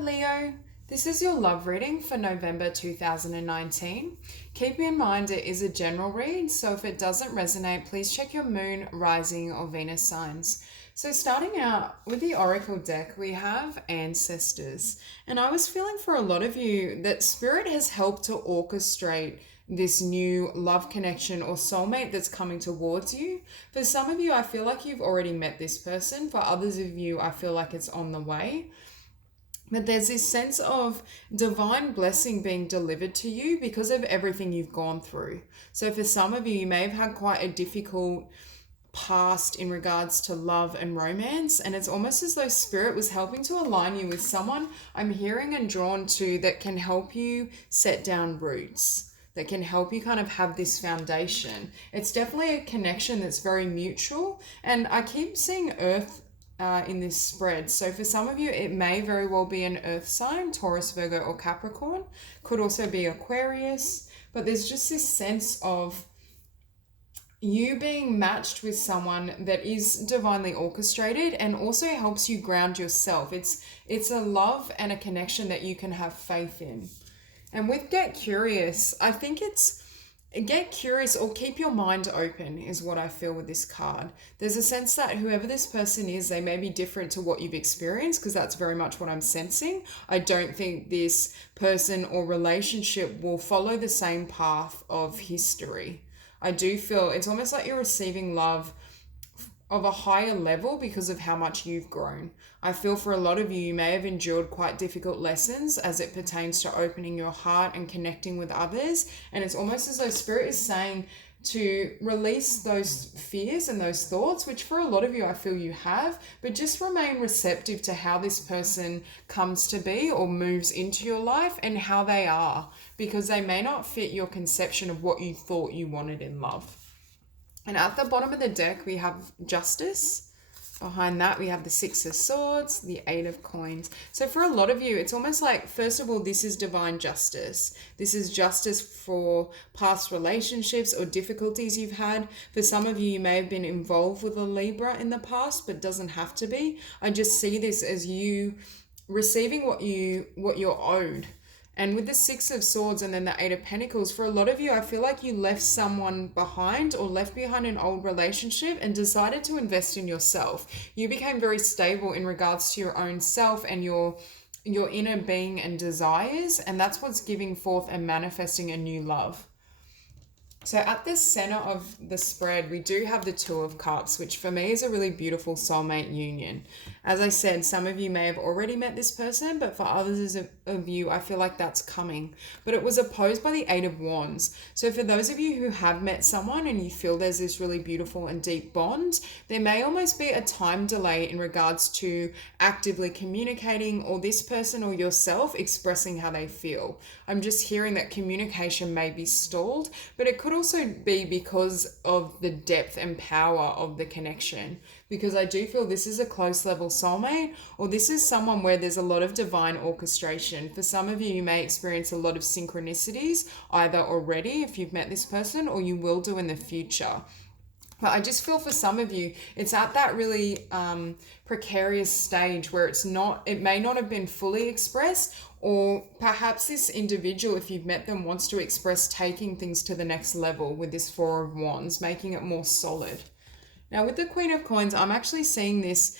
Leo. This is your love reading for November 2019. Keep in mind it is a general read, so if it doesn't resonate, please check your moon, rising, or Venus signs. So starting out with the Oracle deck, we have Ancestors. And I was feeling for a lot of you that Spirit has helped to orchestrate this new love connection or soulmate that's coming towards you. For some of you, I feel like you've already met this person. For others of you, I feel like it's on the way. But there's this sense of divine blessing being delivered to you because of everything you've gone through. So for some of you, you may have had quite a difficult past in regards to love and romance, and it's almost as though Spirit was helping to align you with someone I'm hearing and drawn to that can help you set down roots, that can help you kind of have this foundation. It's definitely a connection that's very mutual, and I keep seeing Earth in this spread. So for some of you, it may very well be an earth sign, Taurus, Virgo, or Capricorn. Could also be Aquarius. But there's just this sense of you being matched with someone that is divinely orchestrated and also helps you ground yourself. It's a love and a connection that you can have faith in. And with Get Curious, I think it's get curious or keep your mind open is what I feel with this card. There's a sense that whoever this person is, they may be different to what you've experienced, because that's very much what I'm sensing. I don't think this person or relationship will follow the same path of history. I do feel it's almost like you're receiving love of a higher level because of how much you've grown. I feel for a lot of you, you may have endured quite difficult lessons as it pertains to opening your heart and connecting with others. And it's almost as though Spirit is saying to release those fears and those thoughts, which for a lot of you, I feel you have, but just remain receptive to how this person comes to be or moves into your life and how they are, because they may not fit your conception of what you thought you wanted in love. And at the bottom of the deck, we have Justice. Behind that, we have the Six of Swords, the Eight of Coins. So for a lot of you, it's almost like, first of all, this is divine justice. This is justice for past relationships or difficulties you've had. For some of you, you may have been involved with a Libra in the past, but doesn't have to be. I just see this as you receiving what you're owed. And with the Six of Swords and then the Eight of Pentacles, for a lot of you, I feel like you left someone behind or left behind an old relationship and decided to invest in yourself. You became very stable in regards to your own self and your inner being and desires. And that's what's giving forth and manifesting a new love. So at the center of the spread, we do have the Two of Cups, which for me is a really beautiful soulmate union. As I said, some of you may have already met this person, but for others of you, I feel like that's coming. But it was opposed by the Eight of Wands. So for those of you who have met someone and you feel there's this really beautiful and deep bond, there may almost be a time delay in regards to actively communicating, or this person or yourself expressing how they feel. I'm just hearing that communication may be stalled, but it could also be because of the depth and power of the connection, because I do feel this is a close level soulmate, or this is someone where there's a lot of divine orchestration. For some of you, you may experience a lot of synchronicities either already if you've met this person, or you will do in the future. But I just feel for some of you, it's at that really precarious stage where it may not have been fully expressed, or perhaps this individual, if you've met them, wants to express taking things to the next level with this Four of Wands, making it more solid. Now with the Queen of Coins, I'm actually seeing this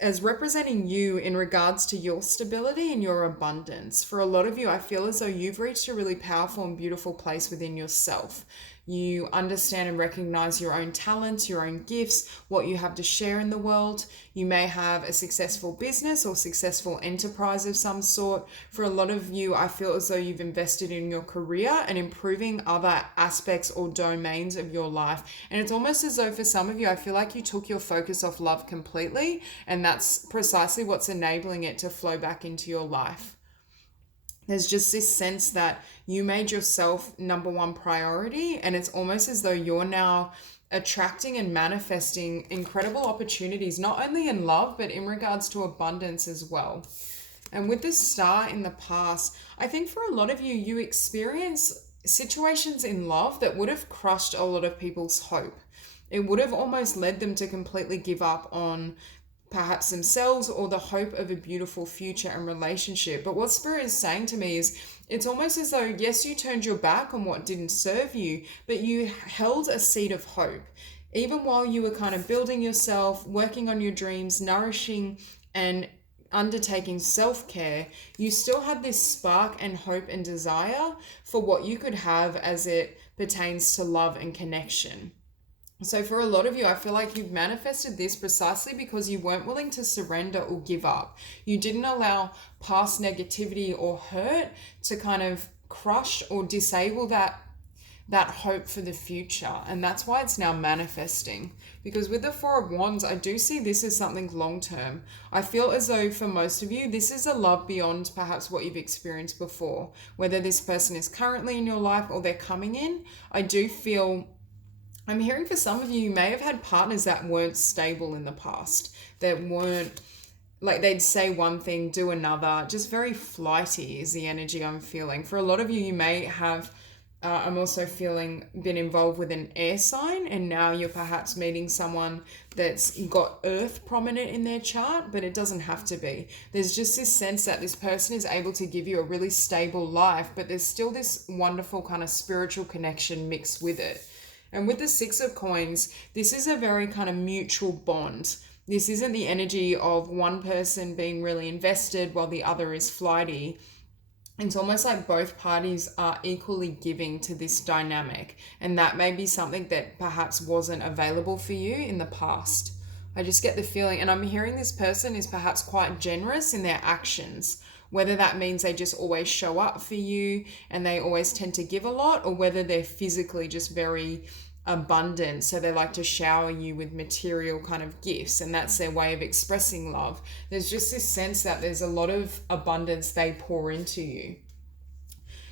as representing you in regards to your stability and your abundance. For a lot of you, I feel as though you've reached a really powerful and beautiful place within yourself. You understand and recognize your own talents, your own gifts, what you have to share in the world. You may have a successful business or successful enterprise of some sort. For a lot of you, I feel as though you've invested in your career and improving other aspects or domains of your life. And it's almost as though for some of you, I feel like you took your focus off love completely, and that's precisely what's enabling it to flow back into your life. There's just this sense that you made yourself number one priority, and it's almost as though you're now attracting and manifesting incredible opportunities, not only in love, but in regards to abundance as well. And with the Star in the past, I think for a lot of you, you experience situations in love that would have crushed a lot of people's hope. It would have almost led them to completely give up on perhaps themselves or the hope of a beautiful future and relationship. But what Spirit is saying to me is it's almost as though, yes, you turned your back on what didn't serve you, but you held a seed of hope. Even while you were kind of building yourself, working on your dreams, nourishing and undertaking self-care, you still had this spark and hope and desire for what you could have as it pertains to love and connection. So for a lot of you, I feel like you've manifested this precisely because you weren't willing to surrender or give up. You didn't allow past negativity or hurt to kind of crush or disable that hope for the future. And that's why it's now manifesting. Because with the Four of Wands, I do see this as something long-term. I feel as though for most of you, this is a love beyond perhaps what you've experienced before. Whether this person is currently in your life or they're coming in, I do feel... I'm hearing for some of you, you may have had partners that weren't stable in the past, that weren't, like they'd say one thing, do another, just very flighty is the energy I'm feeling. For a lot of you, you may have, I'm also feeling, been involved with an air sign, and now you're perhaps meeting someone that's got earth prominent in their chart, but it doesn't have to be. There's just this sense that this person is able to give you a really stable life, but there's still this wonderful kind of spiritual connection mixed with it. And with the Six of Coins, this is a very kind of mutual bond. This isn't the energy of one person being really invested while the other is flighty. It's almost like both parties are equally giving to this dynamic. And that may be something that perhaps wasn't available for you in the past. I just get the feeling, and I'm hearing this person is perhaps quite generous in their actions. Whether that means they just always show up for you and they always tend to give a lot, or whether they're physically just very abundant, so they like to shower you with material kind of gifts, and that's their way of expressing love. There's just this sense that there's a lot of abundance they pour into you.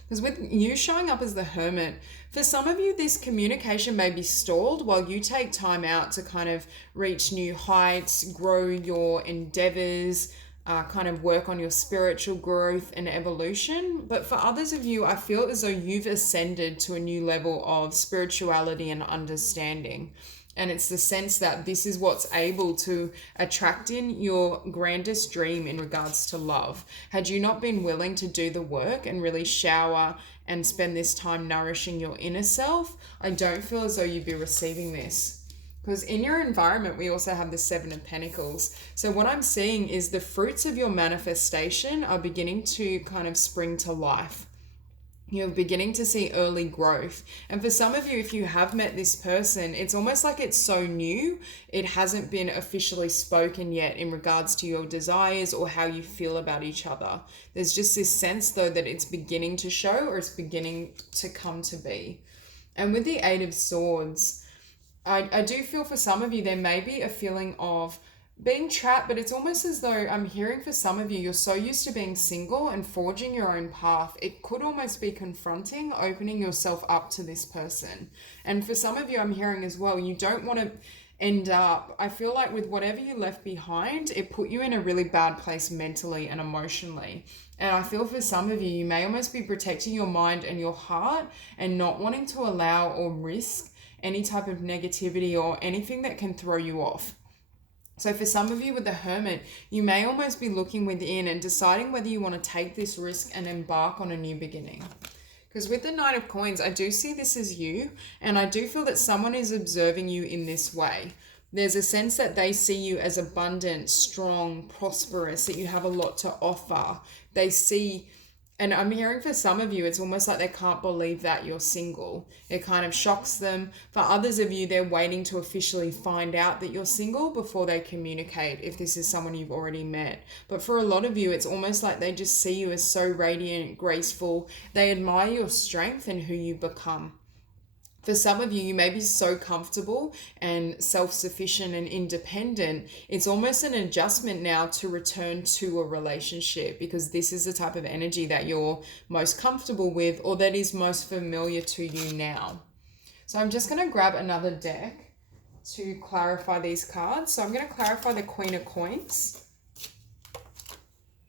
Because with you showing up as the Hermit, for some of you, this communication may be stalled while you take time out to kind of reach new heights, grow your endeavors, kind of work on your spiritual growth and evolution. But for others of you, I feel as though you've ascended to a new level of spirituality and understanding. And it's the sense that this is what's able to attract in your grandest dream in regards to love. Had you not been willing to do the work and really shower and spend this time nourishing your inner self, I don't feel as though you'd be receiving this. Because in your environment, we also have the Seven of Pentacles. So what I'm seeing is the fruits of your manifestation are beginning to kind of spring to life. You're beginning to see early growth. And for some of you, if you have met this person, it's almost like it's so new, it hasn't been officially spoken yet in regards to your desires or how you feel about each other. There's just this sense, though, that it's beginning to show or it's beginning to come to be. And with the Eight of Swords, I do feel for some of you, there may be a feeling of being trapped, but it's almost as though I'm hearing for some of you, you're so used to being single and forging your own path. It could almost be confronting, opening yourself up to this person. And for some of you, I'm hearing as well, you don't want to end up, I feel like with whatever you left behind, it put you in a really bad place mentally and emotionally. And I feel for some of you, you may almost be protecting your mind and your heart and not wanting to allow or risk any type of negativity or anything that can throw you off. So for some of you with the Hermit, you may almost be looking within and deciding whether you want to take this risk and embark on a new beginning. Because with the Knight of Coins, I do see this as you, and I do feel that someone is observing you in this way. There's a sense that they see you as abundant, strong, prosperous, that you have a lot to offer. They see... And I'm hearing for some of you, it's almost like they can't believe that you're single. It kind of shocks them. For others of you, they're waiting to officially find out that you're single before they communicate, if this is someone you've already met. But for a lot of you, it's almost like they just see you as so radiant, graceful. They admire your strength and who you become. For some of you, you may be so comfortable and self-sufficient and independent. It's almost an adjustment now to return to a relationship, because this is the type of energy that you're most comfortable with or that is most familiar to you now. So I'm just going to grab another deck to clarify these cards. So I'm going to clarify the Queen of Coins.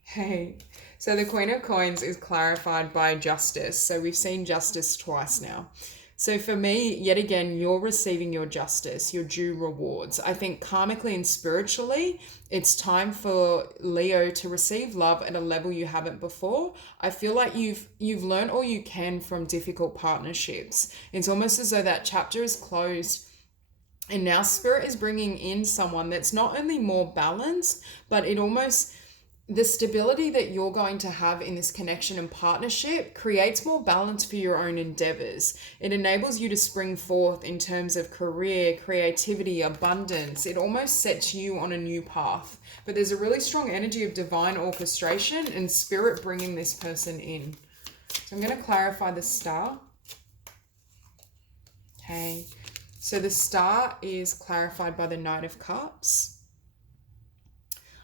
Hey, so the Queen of Coins is clarified by Justice. So we've seen Justice twice now. So for me, yet again, you're receiving your justice, your due rewards. I think karmically and spiritually, it's time for Leo to receive love at a level you haven't before. I feel like you've learned all you can from difficult partnerships. It's almost as though that chapter is closed. And now spirit is bringing in someone that's not only more balanced, but it almost, the stability that you're going to have in this connection and partnership creates more balance for your own endeavors. It enables you to spring forth in terms of career, creativity, abundance. It almost sets you on a new path. But there's a really strong energy of divine orchestration and spirit bringing this person in. So I'm going to clarify the star. Okay. So the star is clarified by the Knight of Cups.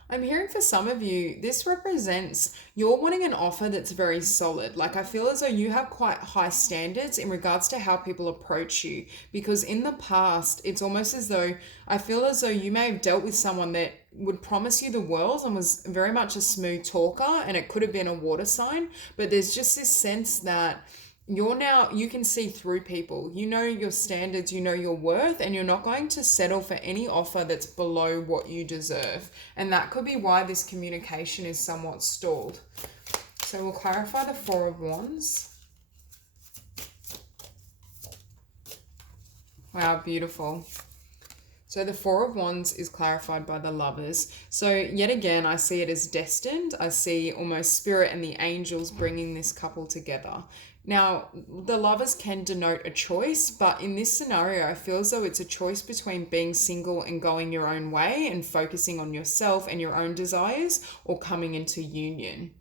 I'm hearing for some of you, this represents you're wanting an offer that's very solid. Like I feel as though you have quite high standards in regards to how people approach you. Because in the past, it's almost as though, I feel as though you may have dealt with someone that would promise you the world and was very much a smooth talker, and it could have been a water sign. But there's just this sense that you can see through people. You know your standards, you know your worth, and you're not going to settle for any offer that's below what you deserve. And that could be why this communication is somewhat stalled. So we'll clarify the Four of Wands. Wow, beautiful. So the Four of Wands is clarified by the Lovers. So yet again, I see it as destined. I see almost spirit and the angels bringing this couple together. Now, the Lovers can denote a choice, but in this scenario, I feel as though it's a choice between being single and going your own way and focusing on yourself and your own desires, or coming into union.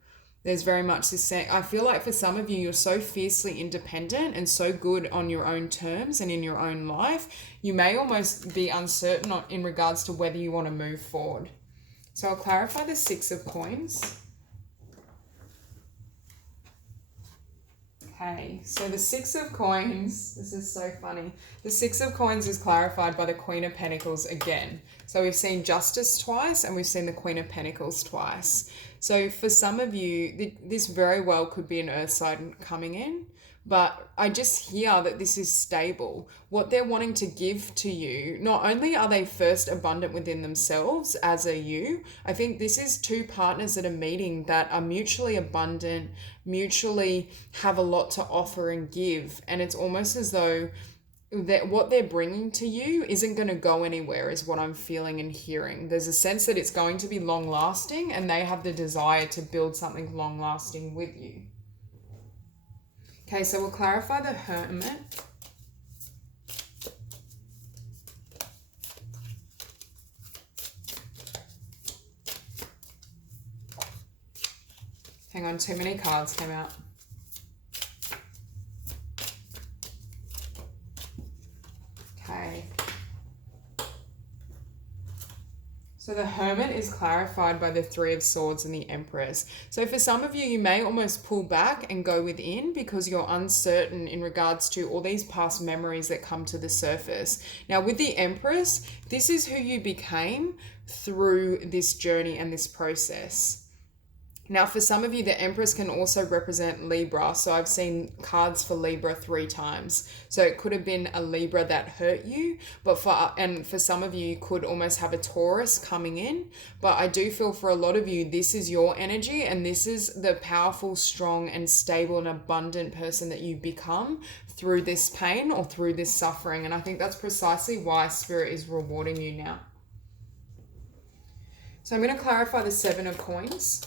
There's very much this saying, I feel like for some of you, you're so fiercely independent and so good on your own terms and in your own life, you may almost be uncertain in regards to whether you want to move forward. So I'll clarify the Six of Coins. Okay, so the Six of Coins, this is so funny. The Six of Coins is clarified by the Queen of Pentacles again. So we've seen Justice twice and we've seen the Queen of Pentacles twice. So for some of you, this very well could be an earth sign coming in, but I just hear that this is stable. What they're wanting to give to you, not only are they first abundant within themselves, as are you, I think this is two partners that are meeting that are mutually abundant, mutually have a lot to offer and give. And it's almost as though that what they're bringing to you isn't going to go anywhere, is what I'm feeling and hearing. There's a sense that it's going to be long lasting, and they have the desire to build something long lasting with you. Okay, so we'll clarify the Hermit. Hang on, too many cards came out. Okay. So the Hermit is clarified by the Three of Swords and the Empress. So for some of you, you may almost pull back and go within because you're uncertain in regards to all these past memories that come to the surface. Now with the Empress, this is who you became through this journey and this process. Now, for some of you, the Empress can also represent Libra. So I've seen cards for Libra 3 times. So it could have been a Libra that hurt you, but for some of you, you could almost have a Taurus coming in. But I do feel for a lot of you, this is your energy, and this is the powerful, strong, and stable and abundant person that you become through this pain or through this suffering. And I think that's precisely why Spirit is rewarding you now. So I'm going to clarify the Seven of Coins.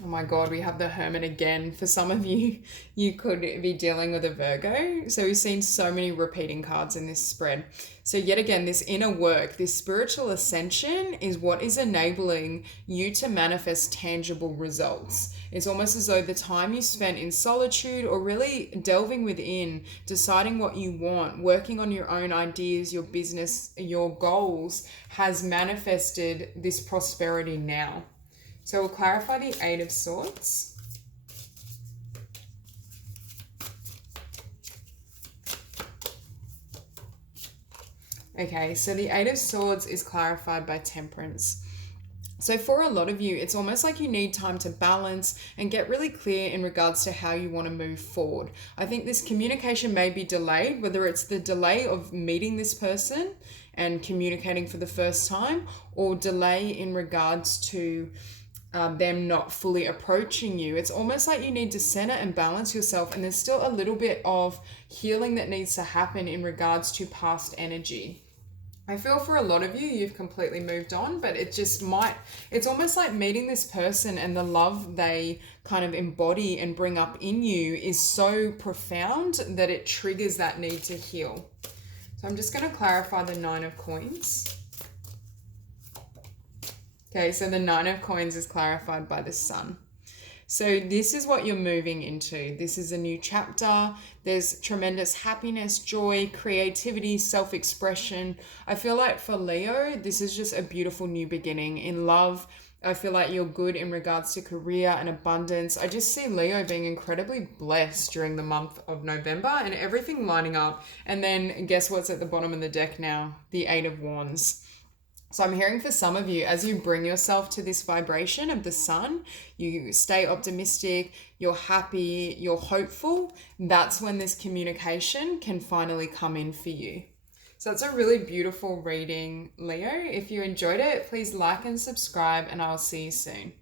Oh my God, we have the Hermit again. For some of you, you could be dealing with a Virgo. So we've seen so many repeating cards in this spread. So yet again, this inner work, this spiritual ascension is what is enabling you to manifest tangible results. It's almost as though the time you spent in solitude or really delving within, deciding what you want, working on your own ideas, your business, your goals, has manifested this prosperity now. So we'll clarify the Eight of Swords. Okay, so the Eight of Swords is clarified by Temperance. So for a lot of you, it's almost like you need time to balance and get really clear in regards to how you want to move forward. I think this communication may be delayed, whether it's the delay of meeting this person and communicating for the first time, or delay in regards to them not fully approaching you. It's almost like you need to center and balance yourself, and there's still a little bit of healing that needs to happen in regards to past energy. I feel for a lot of you, you've completely moved on, but it's almost like meeting this person and the love they kind of embody and bring up in you is so profound that it triggers that need to heal. So I'm just going to clarify the Nine of Coins. Okay, so the Nine of Coins is clarified by the Sun. So this is what you're moving into. This is a new chapter. There's tremendous happiness, joy, creativity, self-expression. I feel like for Leo, this is just a beautiful new beginning. In love, I feel like you're good in regards to career and abundance. I just see Leo being incredibly blessed during the month of November and everything lining up. And then guess what's at the bottom of the deck now? The Eight of Wands. So I'm hearing for some of you, as you bring yourself to this vibration of the Sun, you stay optimistic, you're happy, you're hopeful, that's when this communication can finally come in for you. So it's a really beautiful reading, Leo. If you enjoyed it, please like and subscribe, and I'll see you soon.